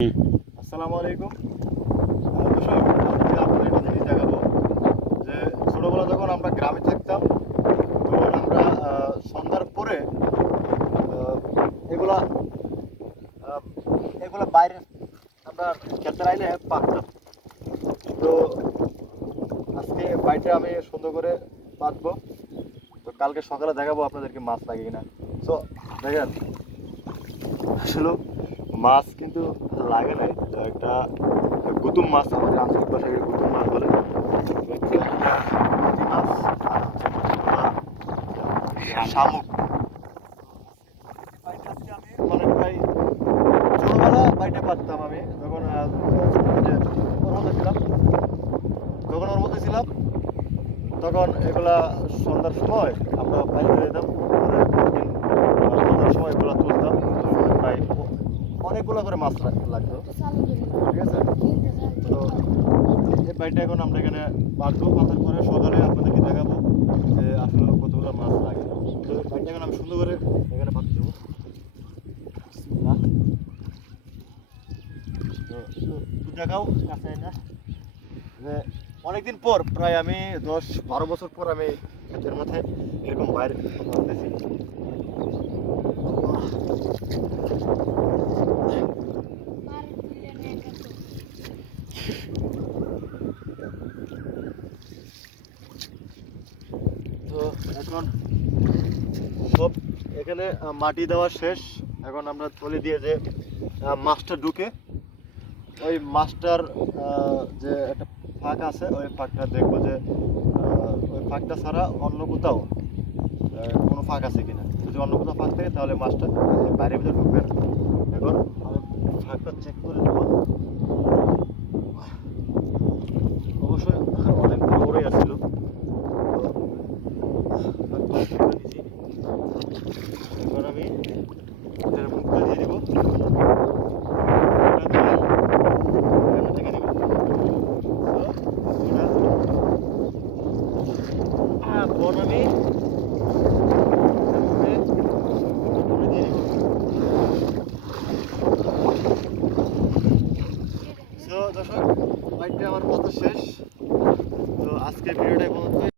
আসসালামু আলাইকুম। দর্শক, আজকে আপনাদের একটা জিনিস দেখাবো যে ছোটোবেলা যখন আমরা গ্রামে থাকতাম তখন আমরা সন্ধ্যার পরে আহ, এগুলা আহ, এগুলা বাইরে আমরা খেতে আইলে পাকতাম। তো আজকে বাইরে আমি সুন্দর করে পাকবো। তো কালকে সকালে দেখাবো আপনাদেরকে মাছ লাগে কিনা। তো দেখেন, আসলে মাছ কিন্তু লাগে নাই, তো একটা গুতুম মাছ, আমাদের আঞ্চলিক ভাষায় গুতুম মাছ বলে। তো হচ্ছে একটা পুঁটি মাছ আর হচ্ছে শামুক। বাইটা আজকে আমি মানে প্রায় ছোটবেলা বাইটে পারতাম আমি যখন যে ওর মধ্যে ছিলাম যখন ওর মধ্যে ছিলাম তখন এগুলা সন্ধ্যার সময় আমরা বাইরে যেতাম। পরে পরদিন সন্ধ্যার সময় এগুলা তুলতাম, প্রায় অনেকগুলো করে মাছ লাগতো। ঠিক আছে, তো এই বাইকটা এখন আমরা এখানে বাঁধবো। বাঁধার পরে সকালে আপনাদেরকে দেখাবো যে আসলে কতগুলো মাছ লাগে। তো বাইকটা এখন আমি সুন্দর করে এখানে বাঁধতে দেবো। তো একটু দেখাও কাছে না যে অনেকদিন পর, প্রায় আমি 10-12 বছর পর আমি ক্ষেতের মাথায় এরকম বাইরে বাঁধতেছি। তো এখন সব এখানে মাটি দেওয়া শেষ। এখন আমরা তলে দিয়ে যে মাছটা ঢুকে ওই মাছটার যে একটা ফাঁক আছে, ওই ফাঁকটা দেখবো যে ওই ফাঁকটা ছাড়া অন্য কোথাও কোনো ফাঁক আছে কিনা। যদি অন্য কোথাও ফাঁক থাকে তাহলে মাছটা বাইরের ভিতরে ঢুকবে না। এখন আমি ফাঁকটা চেক করে নেবো। অবশ্যই অনেক বড় বড়ই আসছিল। এবার আমি এটার মুখটা দিয়ে দিব। এখন আমি দর্শক, বাইকটা আমার কত শেষ। তো আজকের ভিডিওটা